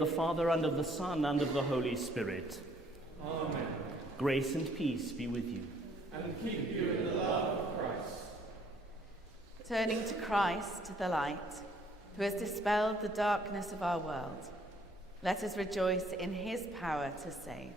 the Father, and of the Son, and of the Holy Spirit. Amen. Grace and peace be with you. And keep you in the love of Christ. Turning to Christ, the light, who has dispelled the darkness of our world, let us rejoice in his power to save.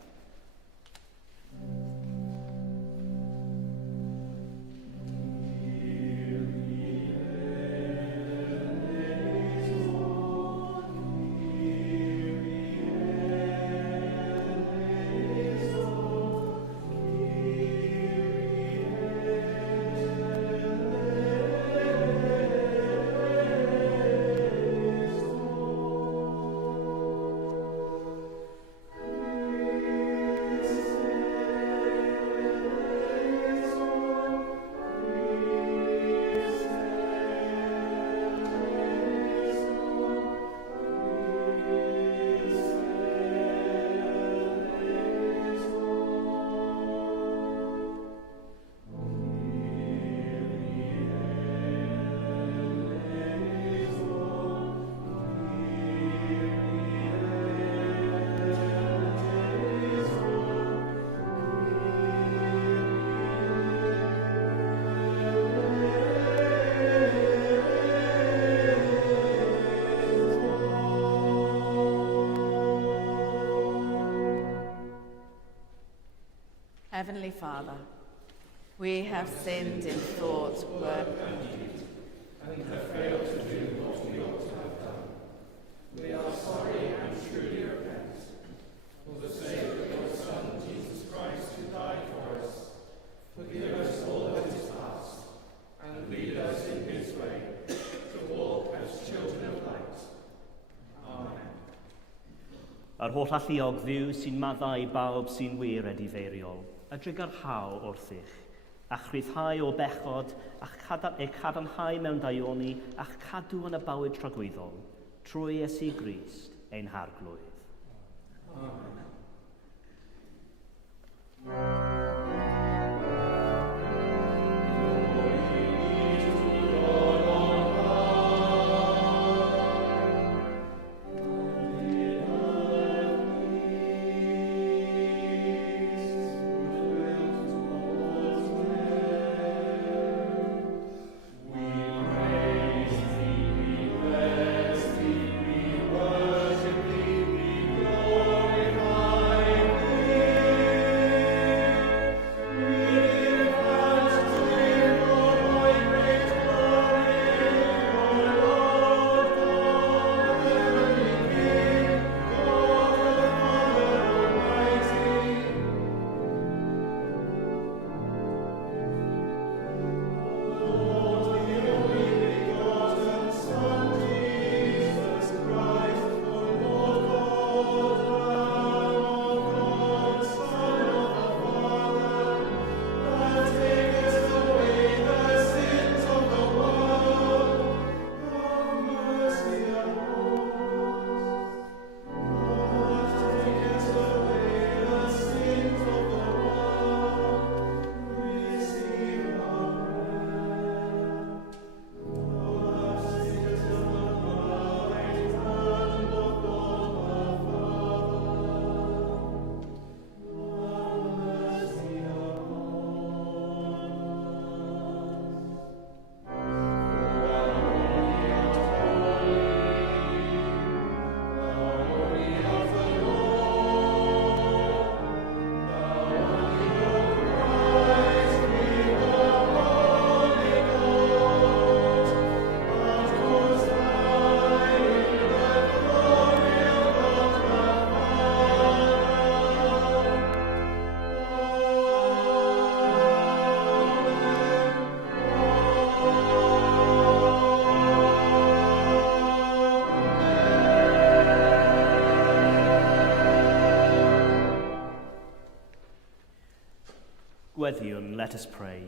Heavenly Father, we have sinned in thought, word, and deed, and have failed to do what we ought to have done. We are sorry and truly repent. For the sake of your Son, Jesus Christ, who died for us, forgive us all that is past, and lead us in his way, to walk as children of light. Amen. Yr holl alluog ddiw sy'n maddau bawb sy'n wir edifeiriol, a drigarhaw wrth eich, a chryddhau o bechod, eu cadarnhau mewn daioni, a'ch cadw yn y bywyd tragwyddol, trwy Iesu Grist, ein harglwydd. Amen. Gweddiwn, let us pray.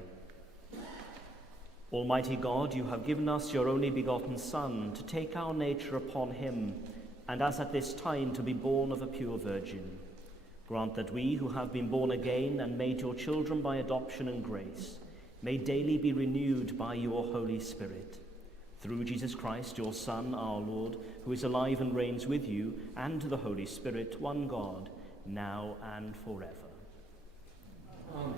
Almighty God, you have given us your only begotten Son to take our nature upon him, and as at this time to be born of a pure virgin. Grant that we who have been born again and made your children by adoption and grace may daily be renewed by your Holy Spirit, Through Jesus Christ, your Son, our Lord, who is alive and reigns with you, and the Holy Spirit, one God, now and forever. Amen.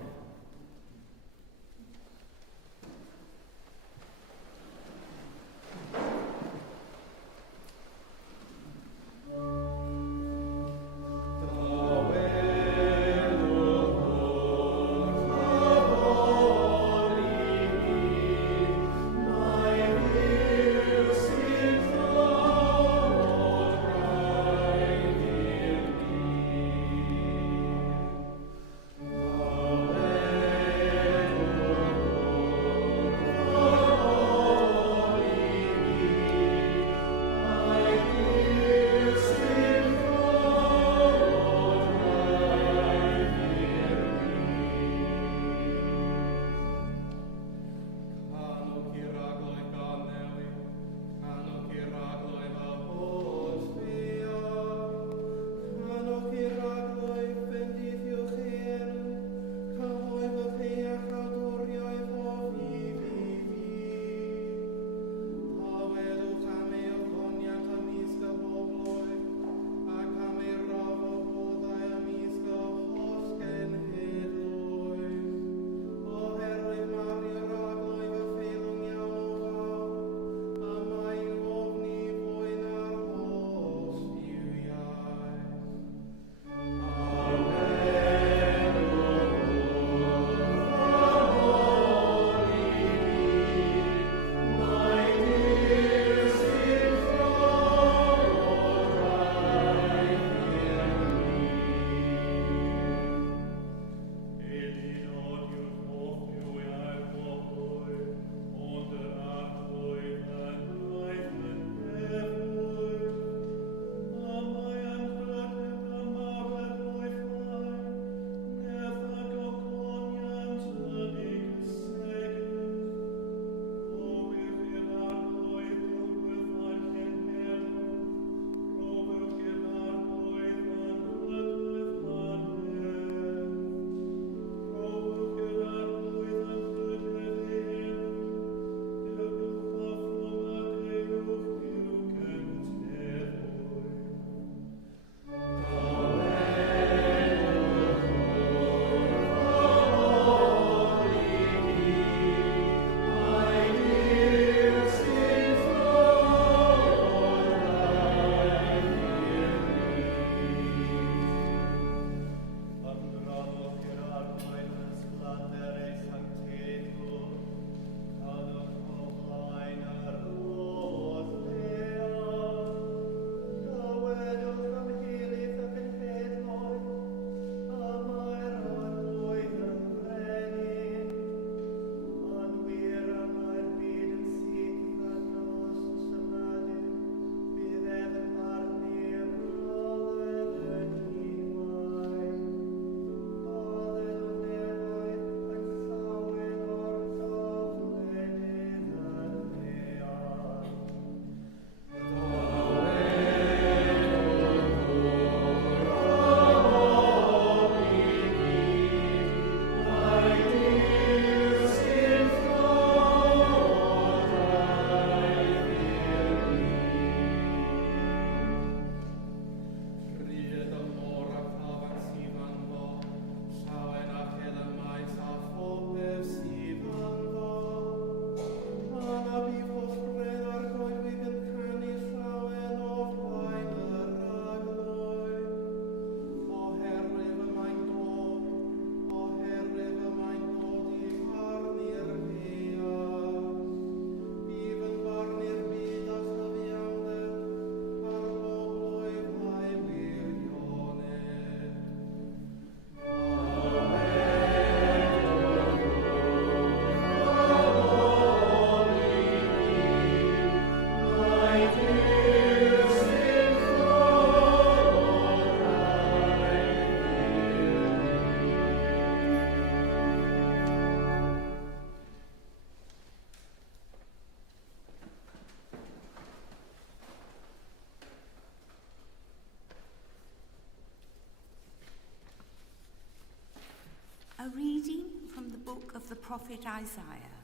A reading from the book of the prophet Isaiah.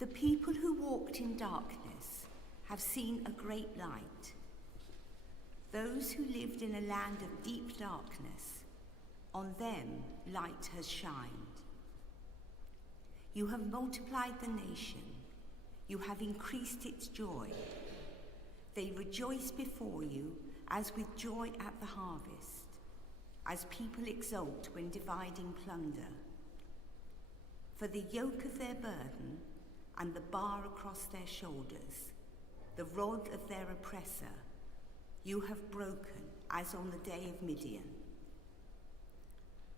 The people who walked in darkness have seen a great light. Those who lived in a land of deep darkness, on them light has shined. You have multiplied the nation. You have increased its joy. They rejoice before you as with joy at the harvest, as people exult when dividing plunder. For the yoke of their burden and the bar across their shoulders, the rod of their oppressor, you have broken as on the day of Midian.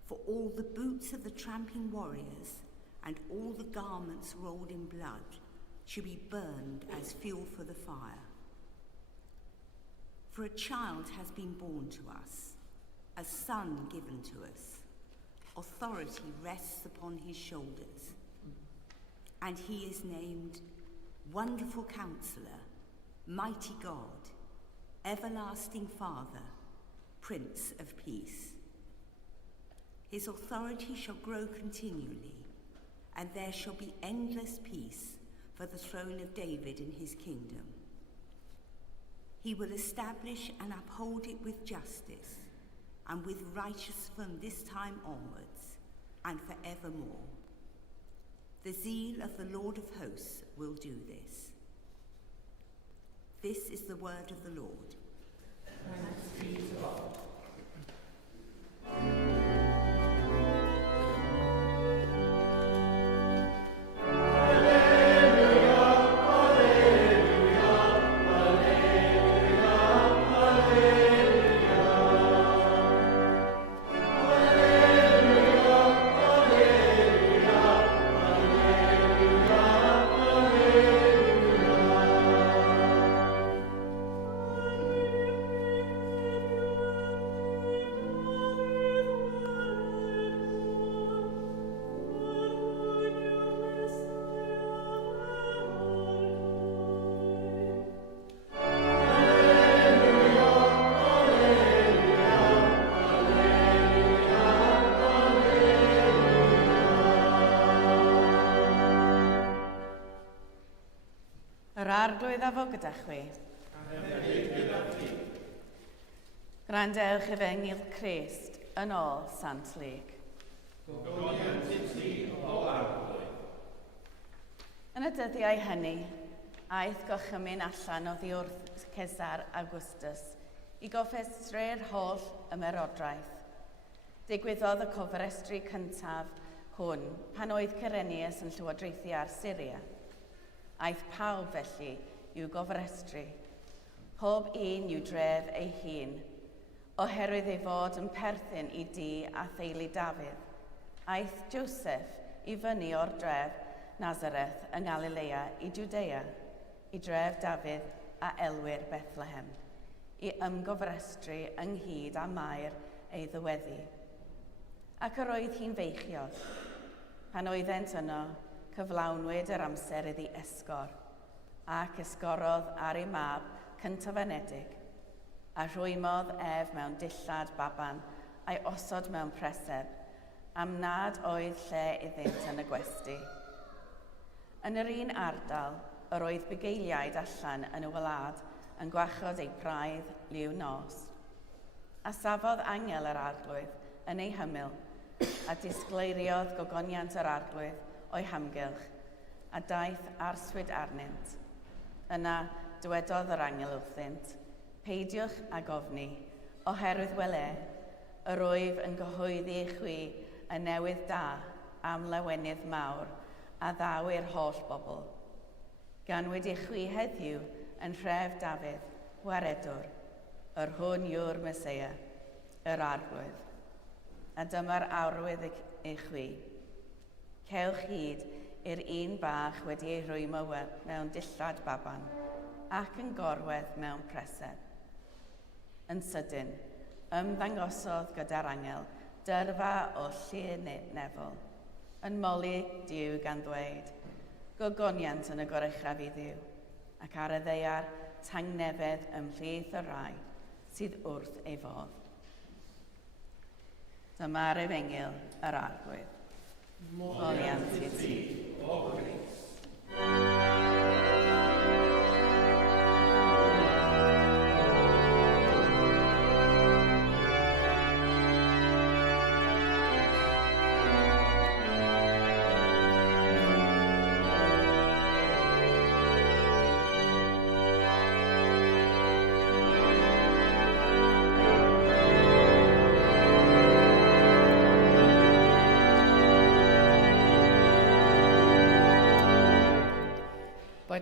For all the boots of the tramping warriors and all the garments rolled in blood should be burned as fuel for the fire. For a child has been born to us, a son given to us. Authority rests upon his shoulders, and he is named Wonderful Counselor, Mighty God, Everlasting Father, Prince of Peace. His authority shall grow continually, and there shall be endless peace for the throne of David in his kingdom. He will establish and uphold it with justice and with righteousness from this time onwards and forevermore. The zeal of the Lord of hosts will do this. This is the word of the Lord. Thanks be to God. Yr arglwydd afo gyda chwi. Gwrandewch Efengyl Crist yn ôl Sant Lig. Yn y dyddiau hynny, aeth gochymyn allan oddi wrth Cesar Augustus i gofrestru'r holl ymerodraeth. Digwyddodd y cofrestru cyntaf hwn pan oedd Cyrenius yn llywodraethu ar Syria. Aeth pawb felly i'w gofrestru, pob un i'w dref ei hun, oherwydd ei fod yn perthyn i dŷ a theulu Dafydd. Aeth Joseph i fyny o'r dref Nazareth yng Galilea i Judea, i dref Dafydd a elwyr Bethlehem, i ymgofrestru ynghyd â Mair ei ddyweddu. Ac yr oedd hi'n feichiodd, pan oeddent yno, cyflawnwyd yr amser iddi esgor, ac esgorodd ar ei mab cyntafenedig, a rhwymodd ef mewn dillad baban a'i osod mewn preseb, am nad oedd lle iddynt yn y gwesty. Yn yr un ardal, yr oedd bugeiliaid allan yn y wlad yn gwachod ei braidd liw nos. A safodd angel yr arglwydd yn ei hymyl, a disgleiriodd gogoniant yr arglwydd o'i hamgylch, a daeth arswyd arnynt. Yna dywedodd yr angel wrthynt, peidiwch ag ofni, oherwydd wele, yr wyf yn gyhoeddi i chwi y newydd da am lawenydd mawr a ddaw i'r holl bobl. Ganwyd i chwi heddiw yn nhref Dafydd, waredwr, yr hwn yw'r Meseia, yr arglwydd. A dyma'r awrwydd i chwi. Cewch hyd i'r un bach wedi ei rwymo mewn dillad baban ac yn gorwedd mewn preseb. Yn sydyn, ymddangosodd gyda'r angel dyrfa o llun nefol, yn moli Duw gan ddweud, gogoniant yn y goruchaf i Dduw, ac ar y ddeiar tangnefedd ymhlith y rai sydd wrth ei fodd. Dyma'r Efengyl yr arglwydd. Moliant i ti, o Grist.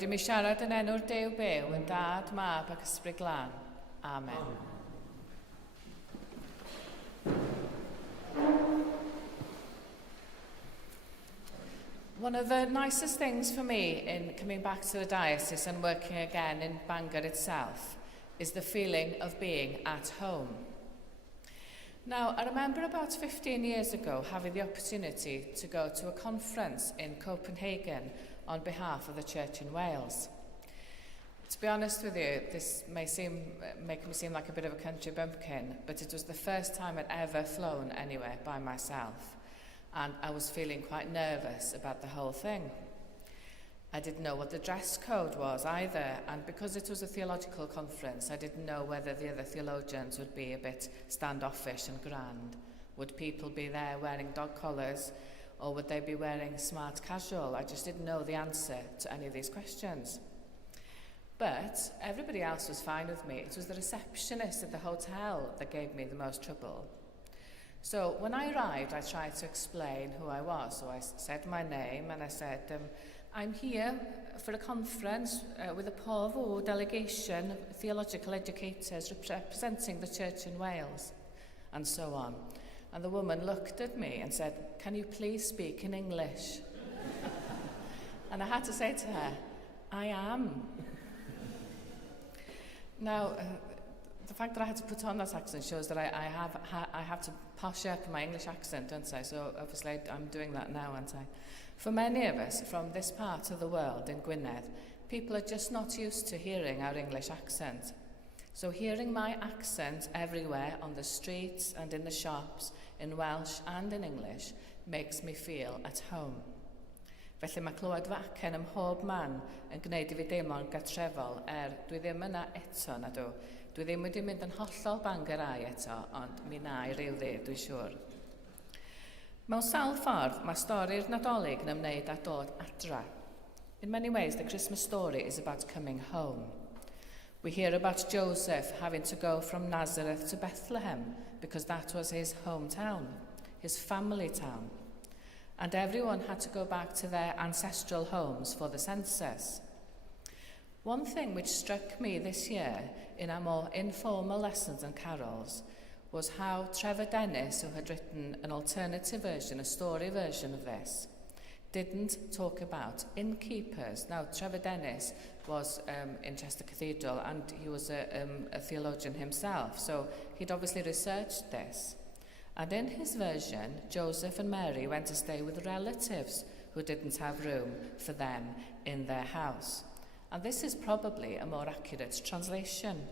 Rydym i siarad yn enw'r Duw byw yn Dad, Mab ac Ysbryd Glân. Amen. One of the nicest things for me in coming back to the diocese and working again in Bangor itself is the feeling of being at home. Now, I remember about 15 years ago having the opportunity to go to a conference in Copenhagen on behalf of the Church in Wales. To be honest with you, this may make me seem like a bit of a country bumpkin, but it was the first time I'd ever flown anywhere by myself, and I was feeling quite nervous about the whole thing. I didn't know what the dress code was either, and because it was a theological conference, I didn't know whether the other theologians would be a bit standoffish and grand. Would people be there wearing dog collars, or would they be wearing smart casual? I just didn't know the answer to any of these questions. But everybody else was fine with me. It was the receptionist at the hotel that gave me the most trouble. So when I arrived, I tried to explain who I was. So I said my name, and I said, I'm here for a conference with a POV delegation of theological educators representing the Church in Wales, and so on. And the woman looked at me and said, can you please speak in English? And I had to say to her, I am. Now, the fact that I had to put on that accent shows that I have to posh up my English accent, don't I? So obviously I'm doing that now, aren't I? For many of us from this part of the world in Gwynedd, people are just not used to hearing our English accent. So hearing my accent everywhere on the streets and in the shops, in Welsh and in English, makes me feel at home. Felly mae clywed fy acen ym mhob man yn gwneud I fi deimlo'n gartrefol dwi ddim yna eto na dw. Dwi ddim wedi mynd yn hollol Bangor ai eto, ond mi na I ryw ddydd, dwi'n siŵr. Mewn sawl ffordd, mae stori'r Nadolig yn ymwneud â dod adra. In many ways, the Christmas story is about coming home. We hear about Joseph having to go from Nazareth to Bethlehem because that was his hometown, his family town. And everyone had to go back to their ancestral homes for the census. One thing which struck me this year in our more informal lessons and carols was how Trevor Dennis, who had written an alternative version, a story version of this, didn't talk about innkeepers. Now, Trevor Dennis was in Chester Cathedral, and he was a theologian himself, so he'd obviously researched this. And in his version, Joseph and Mary went to stay with relatives who didn't have room for them in their house. And this is probably a more accurate translation.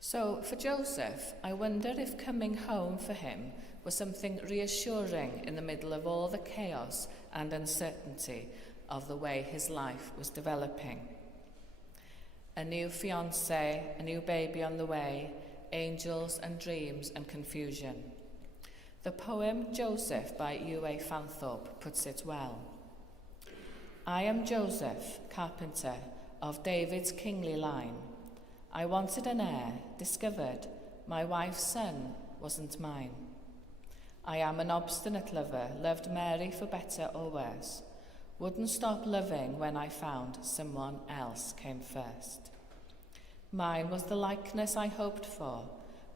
So for Joseph, I wonder if coming home for him was something reassuring in the middle of all the chaos and uncertainty of the way his life was developing. A new fiancé, a new baby on the way, angels and dreams and confusion. The poem Joseph by U.A. Fanthorpe puts it well. I am Joseph, carpenter, of David's kingly line. I wanted an heir, discovered my wife's son wasn't mine. I am an obstinate lover, loved Mary for better or worse. Wouldn't stop loving when I found someone else came first. Mine was the likeness I hoped for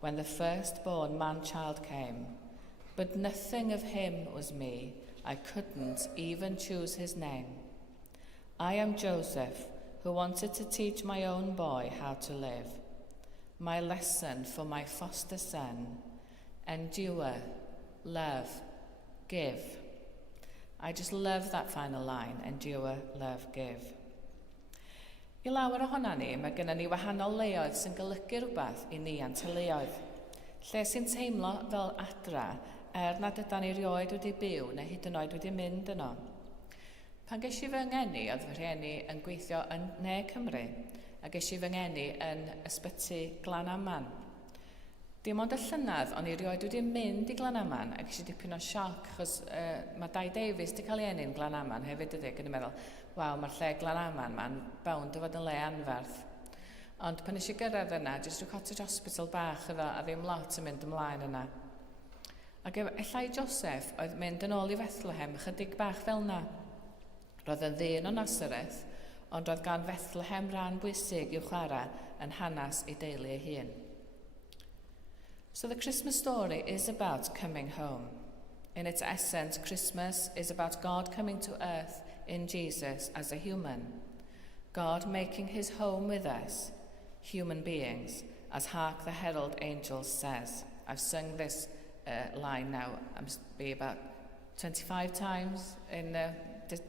when the firstborn man-child came. But nothing of him was me, I couldn't even choose his name. I am Joseph, who wanted to teach my own boy how to live. My lesson for my foster son, endure, love, give. I just love that final line, endure, love, give. I lawer ohona ni, mae gennym ni wahanol leoedd sy'n golygu rhywbeth I ni a'n teuluoedd. Lle sy'n teimlo fel adra nad ydan ni rioed wedi byw neu hyd yn oed wedi mynd yno. Pan ges I fy ngeni, oedd fy rhieni yn gweithio yn Ne Cymru, a ges I fy ngeni yn ysbyty Glanaman. Dim ond y llynedd, o'n I rioed wedi mynd I Glanaman, a ges I dipyn o sioc, achos mae Dai Davies wedi cael ei eni'n Glanaman hefyd ydy, ac yn meddwl, waw, mae'r lle Glanaman ma'n bound o fod yn le anferth. Ond pan eisiau gyrraedd yna, jyst rhyw cottage hospital bach iddo, a ddim lot yn mynd ymlaen yna. Ac ellai Joseph oedd mynd yn ôl I Bethlehem chydig bach fel yna. Roedd yn ddyn o Nazareth, ond roedd gan Bethlehem rhan bwysig i'w chwarae yn hanes ei deulu ei hun. So the Christmas story is about coming home. In its essence, Christmas is about God coming to earth in Jesus as a human. God making his home with us, human beings, as Hark the Herald Angels says. I've sung this line now, be about 25 times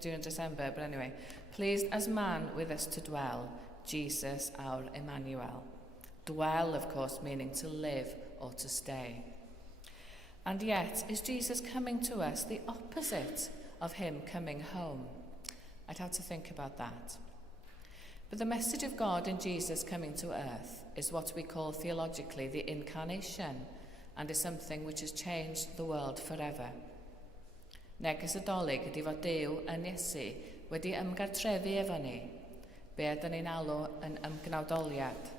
during December, but anyway. Pleased as man with us to dwell, Jesus our Emmanuel. Dwell, of course, meaning to live or to stay. And yet, is Jesus coming to us the opposite of him coming home? I'd have to think about that. But the message of God in Jesus coming to earth is what we call theologically the incarnation, and is something which has changed the world forever. Neges Nadolig ydy fod Duw yn Iesu wedi ymgartrefu efo ni, be ydyn ni'n alw yn ymgnawdoliad.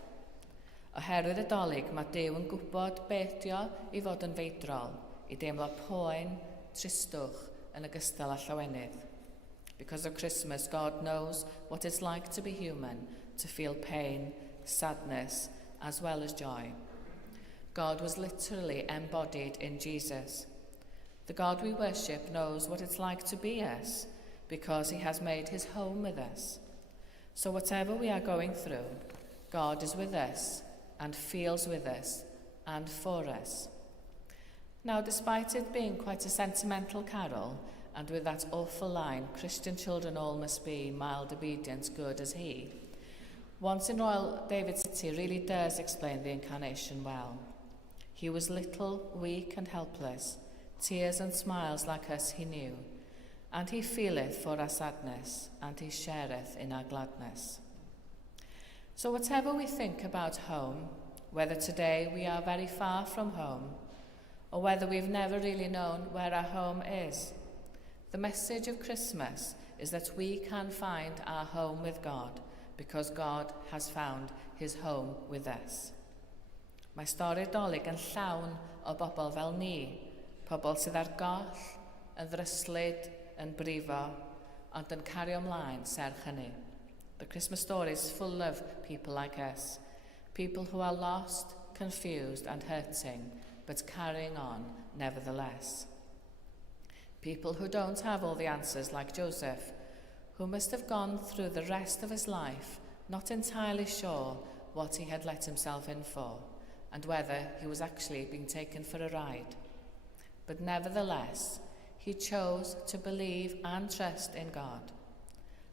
Oherwydd y Dolig, mae Duw yn gwybod beth dio i fod yn feidrol, i deimlo poen, tristwch yn ogystal â llawenydd. Because of Christmas, God knows what it's like to be human, to feel pain, sadness, as well as joy. God was literally embodied in Jesus. The God we worship knows what it's like to be us, because he has made his home with us. So whatever we are going through, God is with us and feels with us and for us. Now, despite it being quite a sentimental carol, and with that awful line, Christian children all must be mild obedience, good as he, Once in Royal David City really does explain the incarnation well. He was little, weak and helpless, tears and smiles like us he knew, and he feeleth for our sadness, and he shareth in our gladness. So whatever we think about home, whether today we are very far from home, or whether we've never really known where our home is, the message of Christmas is that we can find our home with God, because God has found his home with us. Mae stori Nadolig yn llawn o bobl fel ni, pobl sydd ar goll, yn ddryslyd, yn brifo, ond yn cario ymlaen serch hynny. The Christmas story is full of people like us, people who are lost, confused and hurting, but carrying on nevertheless. People who don't have all the answers like Joseph, who must have gone through the rest of his life not entirely sure what he had let himself in for, and whether he was actually being taken for a ride. But nevertheless, he chose to believe and trust in God.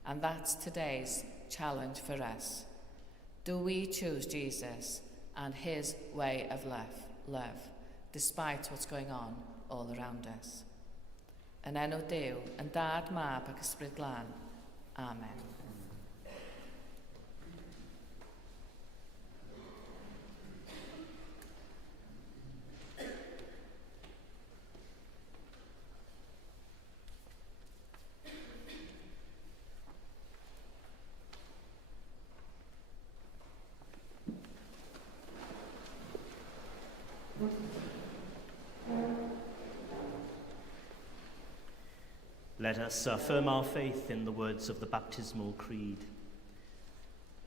And that's today's challenge for us. Do we choose Jesus and his way of love, despite what's going on all around us? Yn enw Duw, yn Dad, Mab ac Ysbryd Glân. Amen. Let us affirm our faith in the words of the baptismal creed.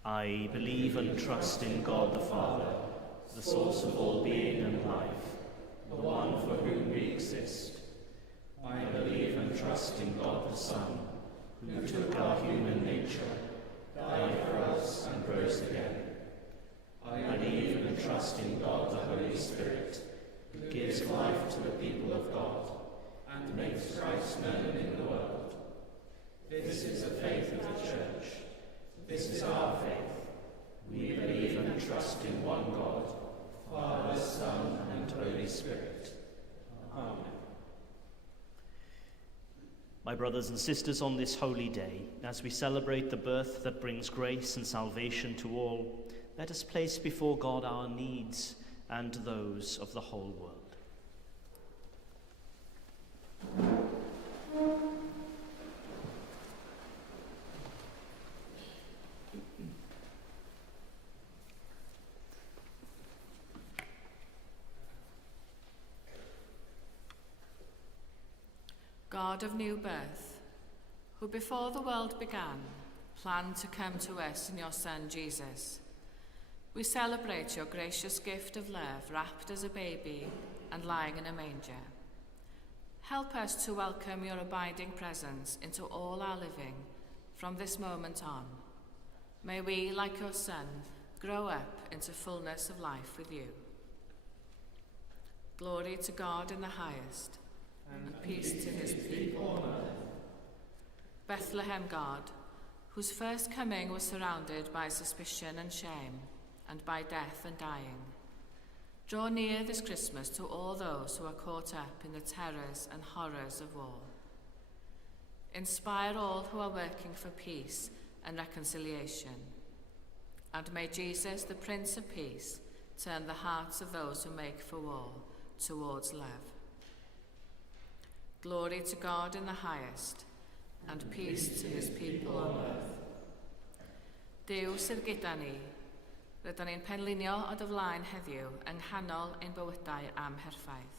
I believe and trust in God the Father, the source of all being and life, the one for whom we exist. I believe and trust in God the Son, who took our human nature, died for us and rose again. I believe and trust in God the Holy Spirit, who gives life to the people of God and makes Christ known in the world. This is the faith of the Church. This is our faith. We believe and trust in one God, Father, Son, and Holy Spirit. Amen. My brothers and sisters, on this holy day, as we celebrate the birth that brings grace and salvation to all, let us place before God our needs and those of the whole world. God of new birth, who before the world began planned to come to us in your Son, Jesus. We celebrate your gracious gift of love, wrapped as a baby and lying in a manger. Help us to welcome your abiding presence into all our living from this moment on. May we, like your Son, grow up into fullness of life with you. Glory to God in the highest, and peace to his people on earth. Bethlehem God, whose first coming was surrounded by suspicion and shame, and by death and dying, draw near this Christmas to all those who are caught up in the terrors and horrors of war. Inspire all who are working for peace and reconciliation, and may Jesus, the Prince of Peace, turn the hearts of those who make for war towards love. Glory to God in the highest, and peace to his people on earth. Duw sydd gyda ni, rydyn ni'n penlinio o dy flaen heddiw yng nghanol ein bywydau amherffaith,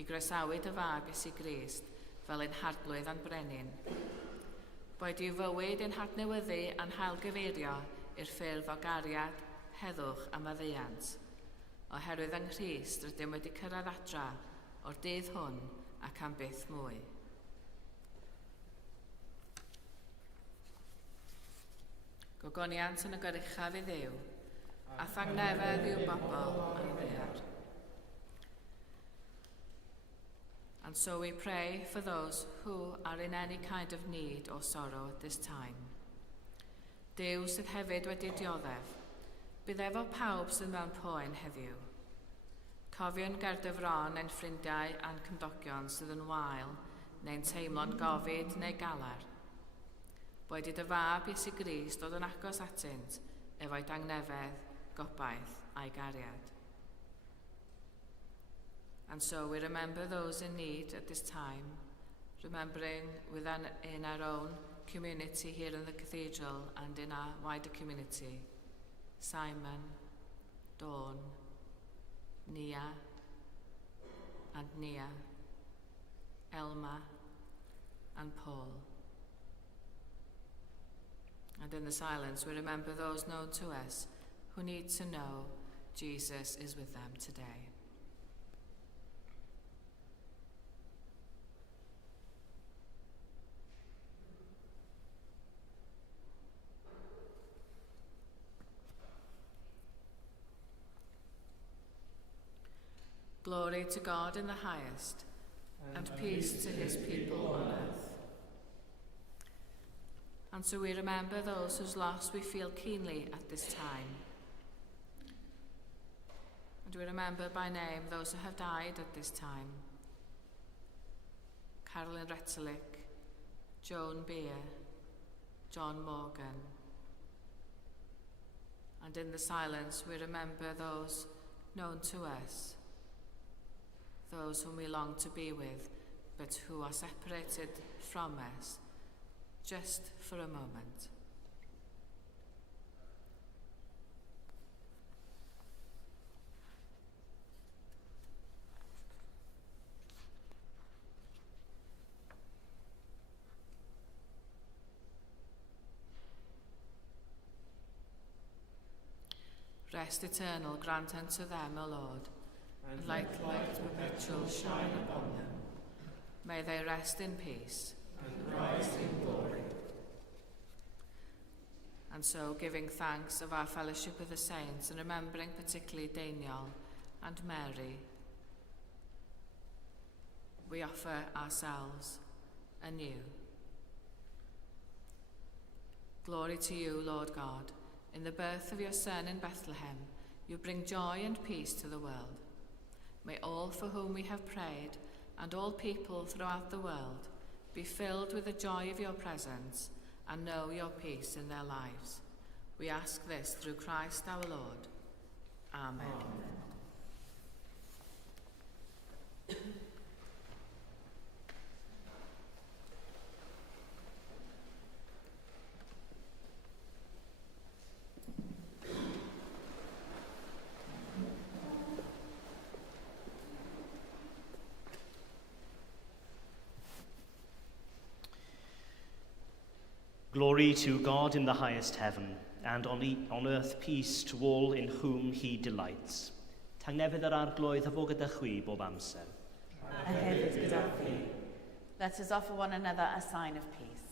i groesawu dy fab Iesu Grist fel ein harglwydd a'n brenin. Boed i'w fywyd ein hadnewyddu a'n hailgyfeirio i'r ffurf o gariad, heddwch a maddeuant, oherwydd yng Nghrist rydym wedi cyrraedd adra o'r dydd hwn ac am byth mwy. Gogoniant yn y goruchaf i Dduw, a thangnefedd i'w bobl a'i ddear. And so we pray for those who are in any kind of need or sorrow at this time. Duw sydd hefyd wedi dioddef, bydd efo pawb sydd mewn poen heddiw. Cofion gerdyfron ein ffrindiau a'n cymdogion sydd yn wael neu'n teimlo'n gofid neu galar. Boed i dy fab Iesu Grist dod yn agos atynt efo'i dangnefedd, gobaith a'i gariad. And so we remember those in need at this time, remembering in our own community here in the cathedral and in our wider community, Cymun, Dawn, Nia and Nia, Elma and Paul. And in the silence, we remember those known to us who need to know Jesus is with them today. Glory to God in the highest, and peace to his people on earth. And so we remember those whose loss we feel keenly at this time. And we remember by name those who have died at this time. Carolyn Retzelick, Joan Beer, John Morgan. And in the silence we remember those known to us, those whom we long to be with, but who are separated from us just for a moment. Rest eternal grant unto them, O Lord, and like light perpetual shine upon them. May they rest in peace and rise in glory. And so, giving thanks of our fellowship with the saints and remembering particularly Daniel and Mary, we offer ourselves anew. Glory to you, Lord God. In the birth of your Son in Bethlehem, you bring joy and peace to the world. May all for whom we have prayed, and all people throughout the world, be filled with the joy of your presence and know your peace in their lives. We ask this through Christ our Lord. Amen. Glory to God in the highest heaven, and on earth peace to all in whom he delights. Tangnefydd yr arglwydd a fo gyda chwi bob amser. A hefyd gyda chi. Let us offer one another a sign of peace.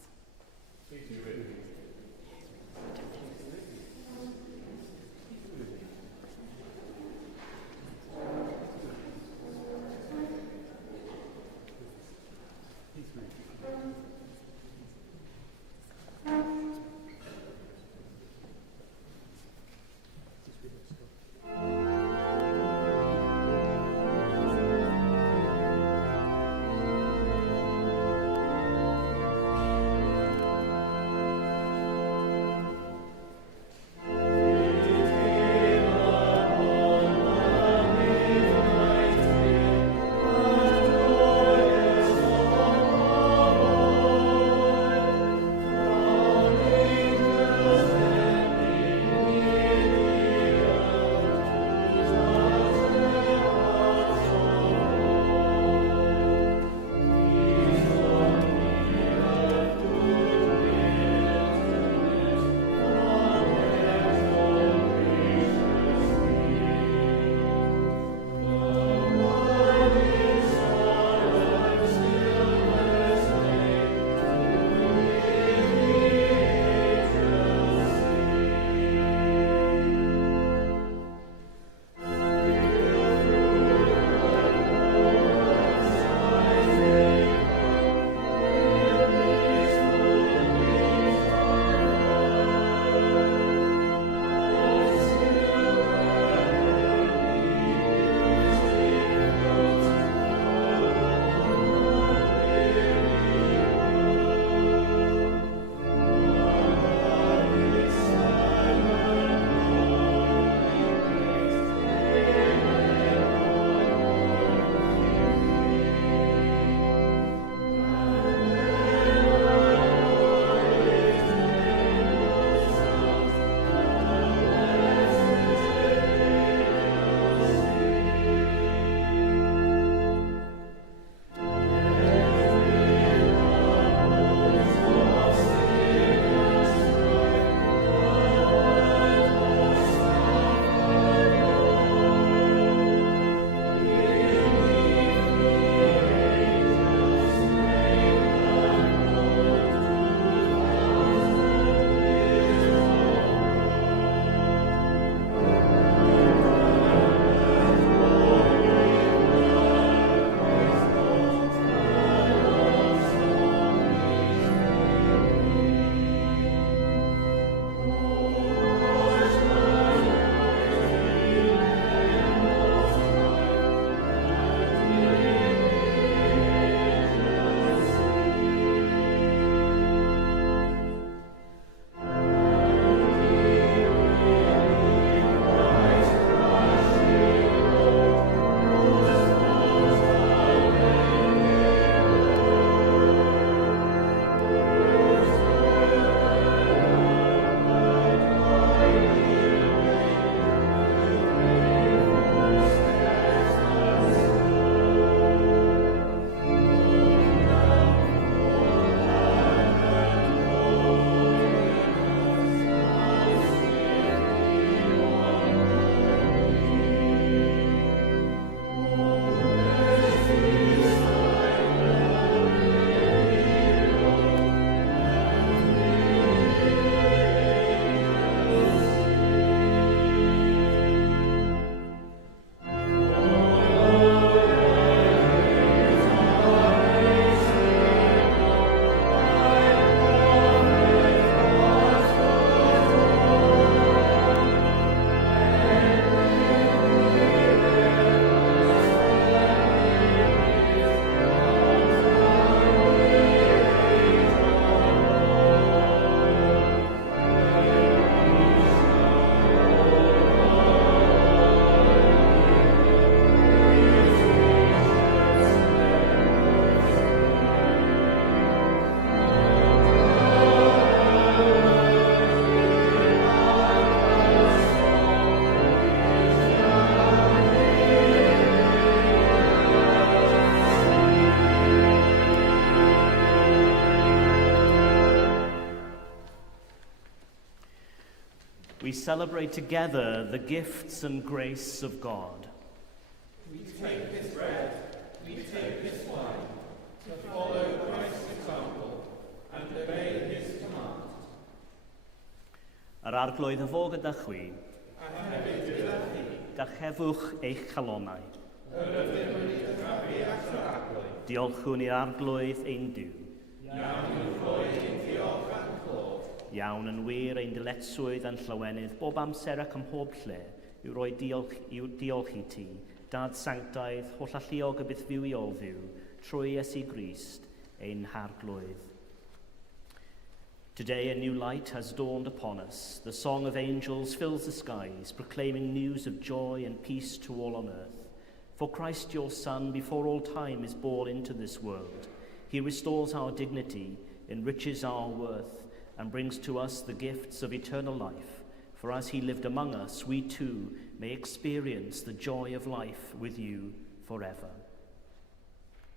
we celebrate together the gifts and grace of God. We take this bread, we take this wine, to follow Christ's example and obey his command. Yr arglwydd y fo gyda chwi, A hefyd gyda chi, darchefwch eich chalonau. yr ydym yn ei ddifrafu at yr arglwydd. Diolchwn i'r arglwydd ein diw. Iawn yn rhoi ein diolch a'n clodd. Iawn yn wir ein dyletswydd a'n llawenydd bob amser ac ym mhob lle yw roi diolch i ti, Dad sanctaidd, holl alluog y byth fyw i ôl fyw, trwy Iesu Grist, ein harglwydd. Today a new light has dawned upon us. The song of angels fills the skies, proclaiming news of joy and peace to all on earth. For Christ your Son, before all time, is born into this world. He restores our dignity, enriches our worth, and brings to us the gifts of eternal life. For as he lived among us, we too may experience the joy of life with you forever.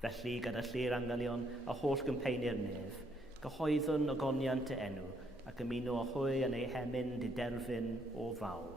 Felly, gyda llir angelion a holl gympeinir nef, gyhoeddwn ogoniant y enw ac ymuno o hwy yn ei hemyn diderfyn o fawl.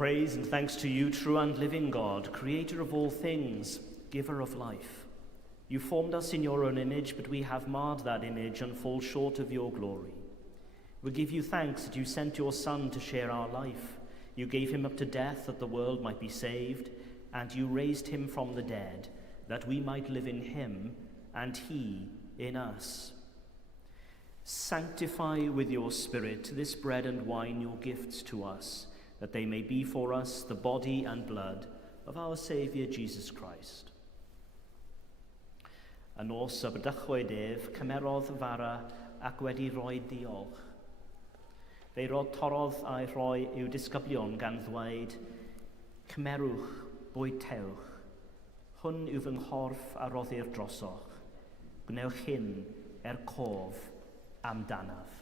Praise and thanks to you, true and living God, creator of all things, giver of life. You formed us in your own image, but we have marred that image and fall short of your glory. We give you thanks that you sent your Son to share our life. You gave him up to death that the world might be saved, and you raised him from the dead, that we might live in him and he in us. Sanctify with your Spirit this bread and wine, your gifts to us, that they may be for us the body and blood of our Saviour Jesus Christ. Yn nos y bydychwyd ef, cymerodd fara ac wedi rhoi diolch. Fe'i torodd a'i rhoi i'w disgyblion gan ddweud, cymerwch, bwytewch, hwn yw fy nghorff a roddir drosoch, gwnewch hyn cof amdanaf.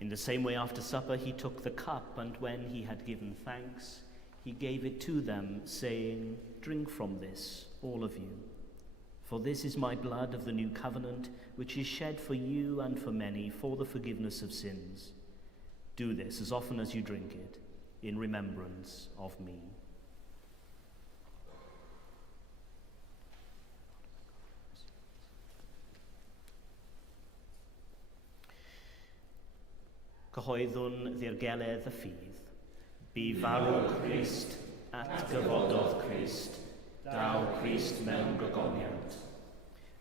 In the same way, after supper, he took the cup, and when he had given thanks, he gave it to them, saying, "Drink from this, all of you. For this is my blood of the new covenant, which is shed for you and for many for the forgiveness of sins. Do this as often as you drink it, in remembrance of me." Cyhoeddwn ddirgeledd y ffydd. Bu farw Crist at gyfododd Crist, daw Crist mewn gogoniant.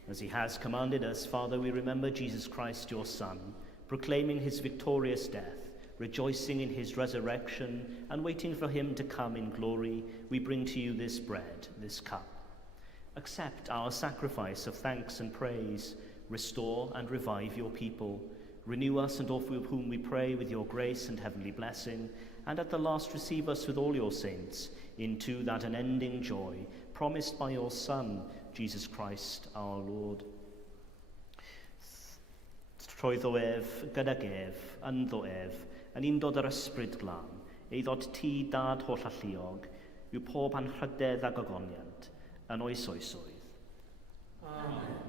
As he has commanded us, Father, we remember Jesus Christ, your Son, proclaiming his victorious death, rejoicing in his resurrection, and waiting for him to come in glory. We bring to you this bread, this cup. Accept our sacrifice of thanks and praise. Restore and revive your people. Renew us and all of whom we pray with your grace and heavenly blessing, and at the last receive us with all your saints into that unending joy promised by your Son, Jesus Christ our Lord. Troedd o ef, gyda gef, ynddo ef, yn un dod yr ysbryd glân, ei ddod ti dad holl alluog, yw pob anrhydedd a gogoniant, yn oes oesoedd. Amen.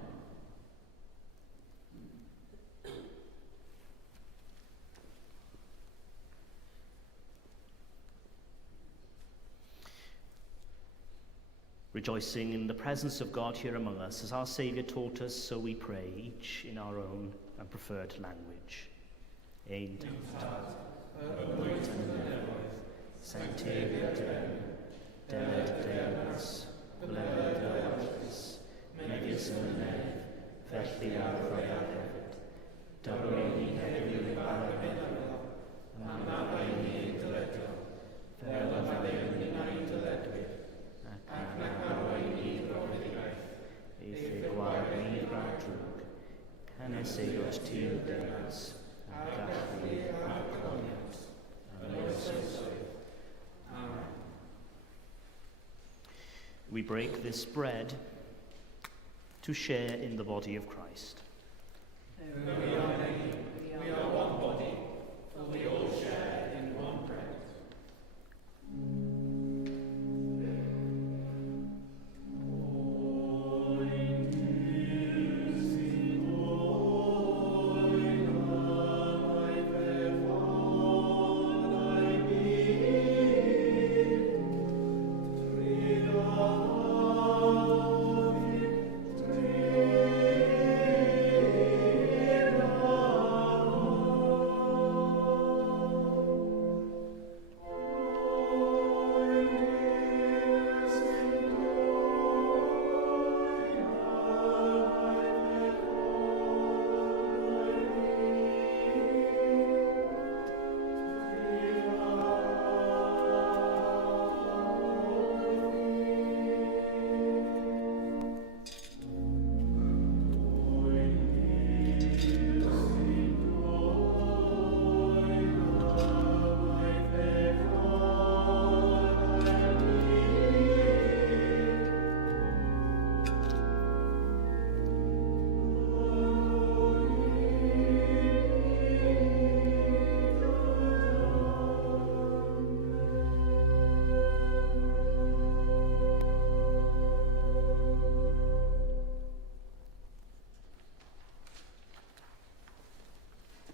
Rejoicing in the presence of God here among us, as our Saviour taught us, so we pray, each in our own and preferred language. Ein tad, sanctified Deus, Deus, megis yn y nef, felly ar ddau hefyd. Dyrwy'n ni heddiw i bar y meddwl, a nabau ni dyledio, fel y fewn ni nain dyledwyr, ac na arwain ni brofedigaeth, eith ei gwar ni rhan drwg, canes ei oes tiw denas, a gallu a'r cloniant, yn oesoedd. Amen. We break this bread to share in the body of Christ. We are many, we are one body, for we all share in one bread.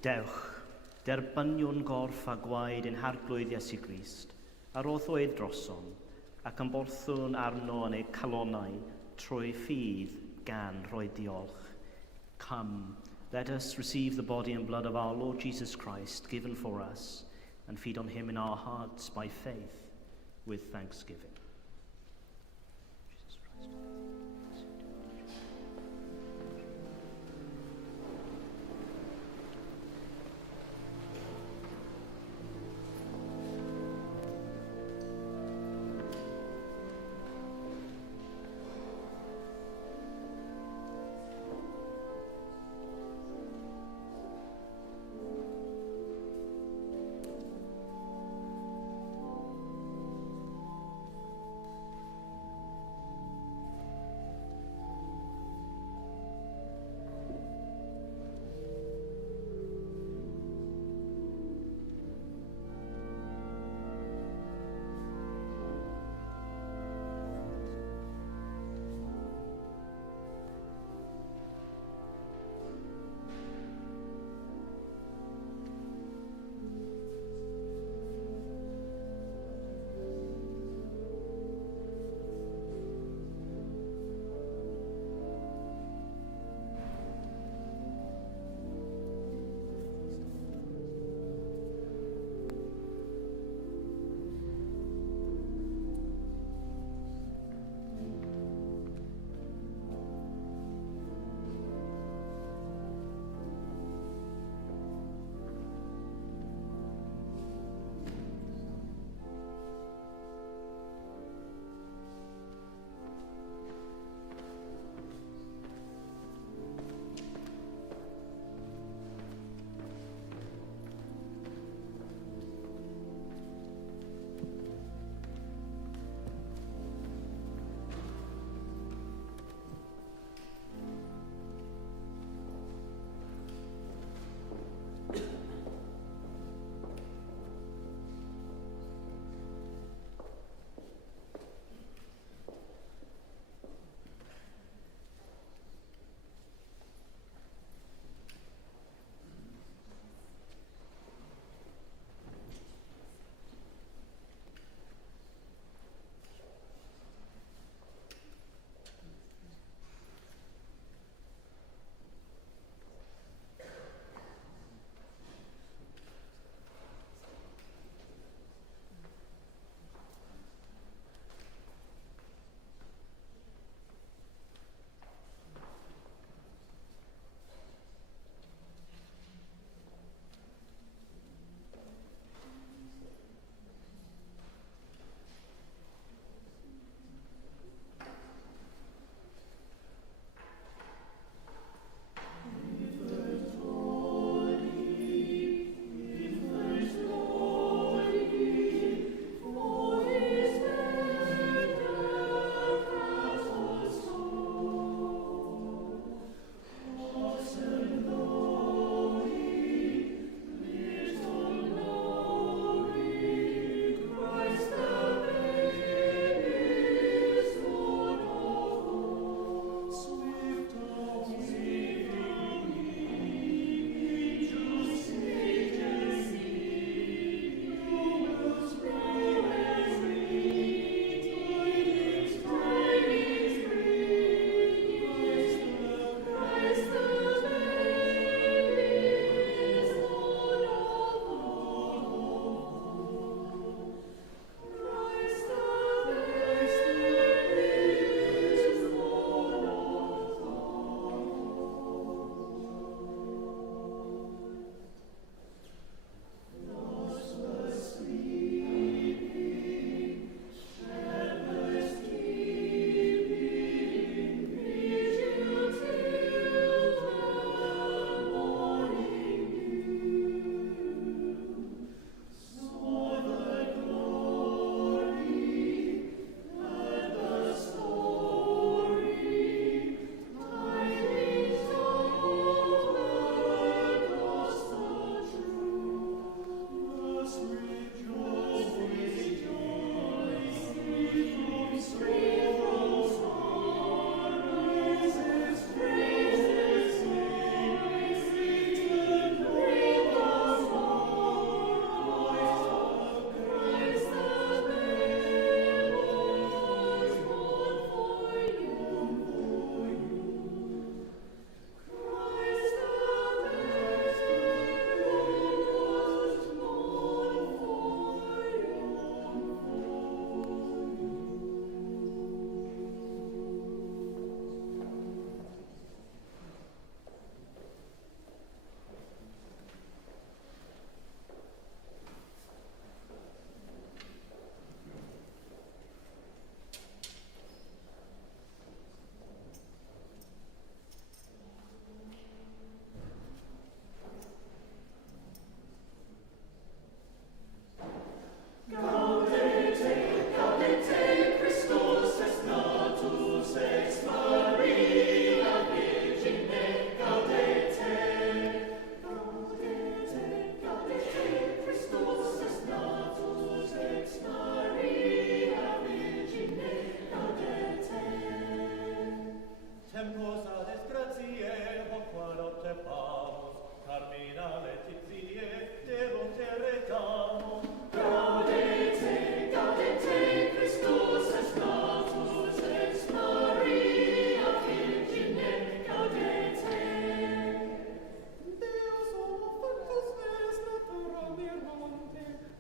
Dewch, derbyniwn gorff a gwaed yn harglwydd Iesu Grist, a roddwyd drosom, ac yn borthwn arno yn ei calonau trwy ffydd gan roi diolch. Come, let us receive the body and blood of our Lord Jesus Christ, given for us, and feed on him in our hearts by faith, with thanksgiving. Jesus Christ.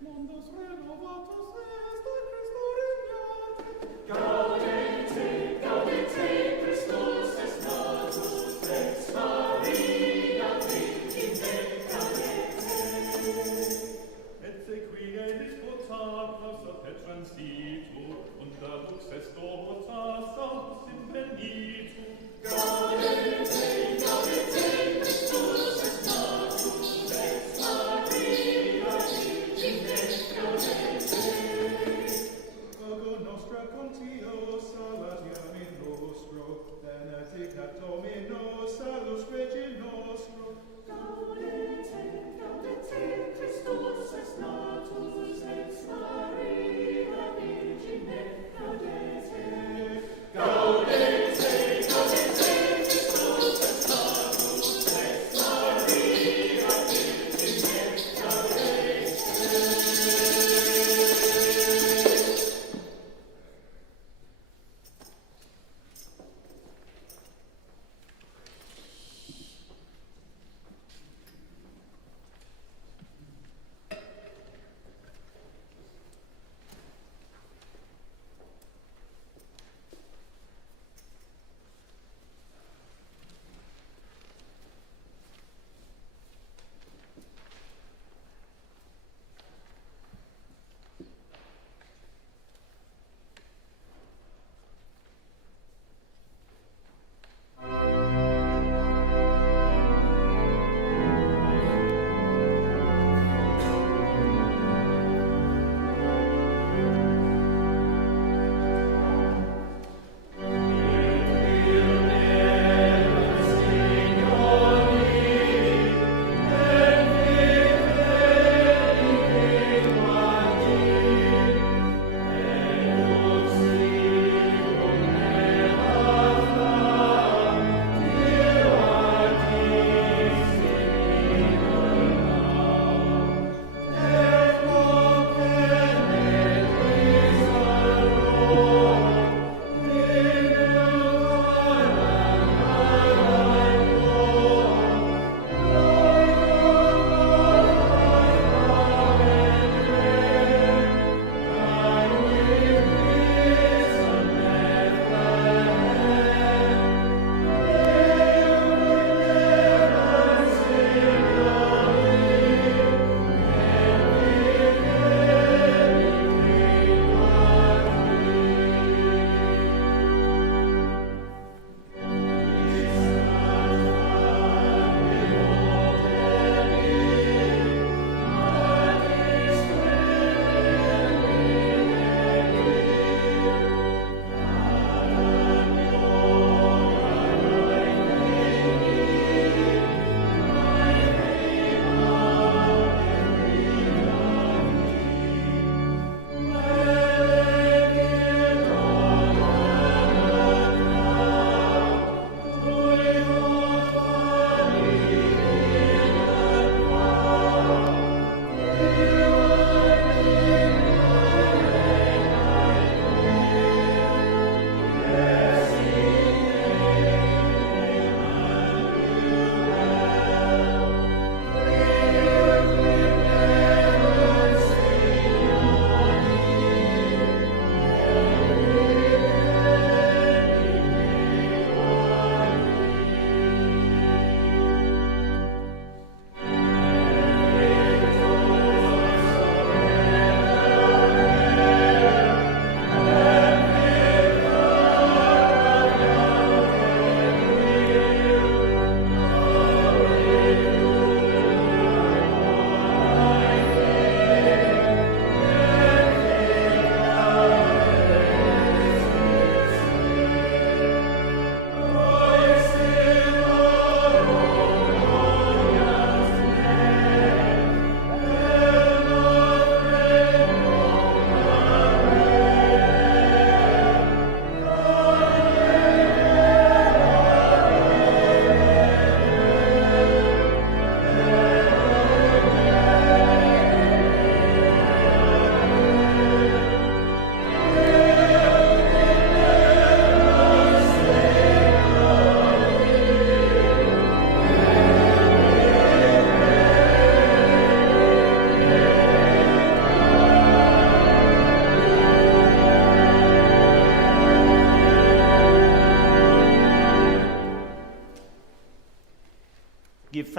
Mundus renovatus est a Christo regnate. Gaudete, gaudete, Christus est natus, ex Maria Virgine gaudete. Et sequi elis potacas a transitur, und dadux est dotas aus in benitum. Gaudete, gaudete, Christus est natus, ex Maria Virgine gaudete. Ago nostra contio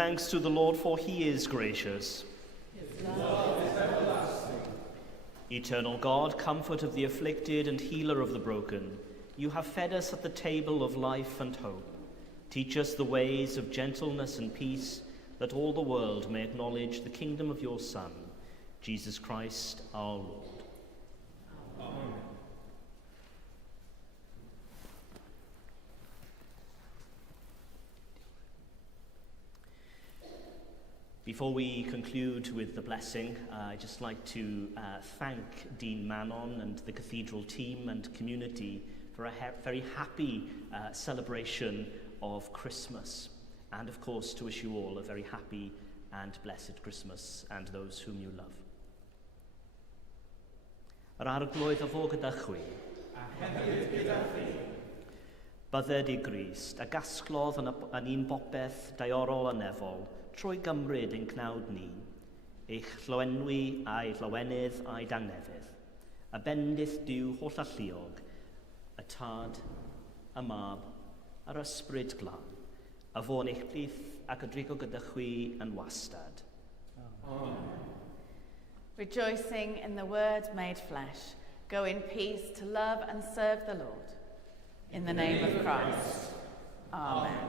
thanks to the Lord, for he is gracious. His love is everlasting. Eternal God, comfort of the afflicted and healer of the broken, you have fed us at the table of life and hope. Teach us the ways of gentleness and peace, that all the world may acknowledge the kingdom of your Son, Jesus Christ our Lord. Amen. Before we conclude with the blessing, I'd just like to thank Dean Manon and the cathedral team and community for a very happy celebration of Christmas. And of course, to wish you all a very happy and blessed Christmas and those whom you love. Yr arglwydd o fo gyda chwi. A hefyd gyda chi. Bydded i Grist, a gasglodd yn un bopeth diorol a nefol, trwy gymryd ein cnawd ni, eich llywennwi a'i llawenydd a'i dangnefydd, a bendith diw holl alluog, y tad, y mab, a'r ysbryd glân, a fo'n eich plith ac y drigo gyda chwi yn wastad. Amen. Rejoicing in the Word made flesh, go in peace to love and serve the Lord. In the name of Christ. Amen.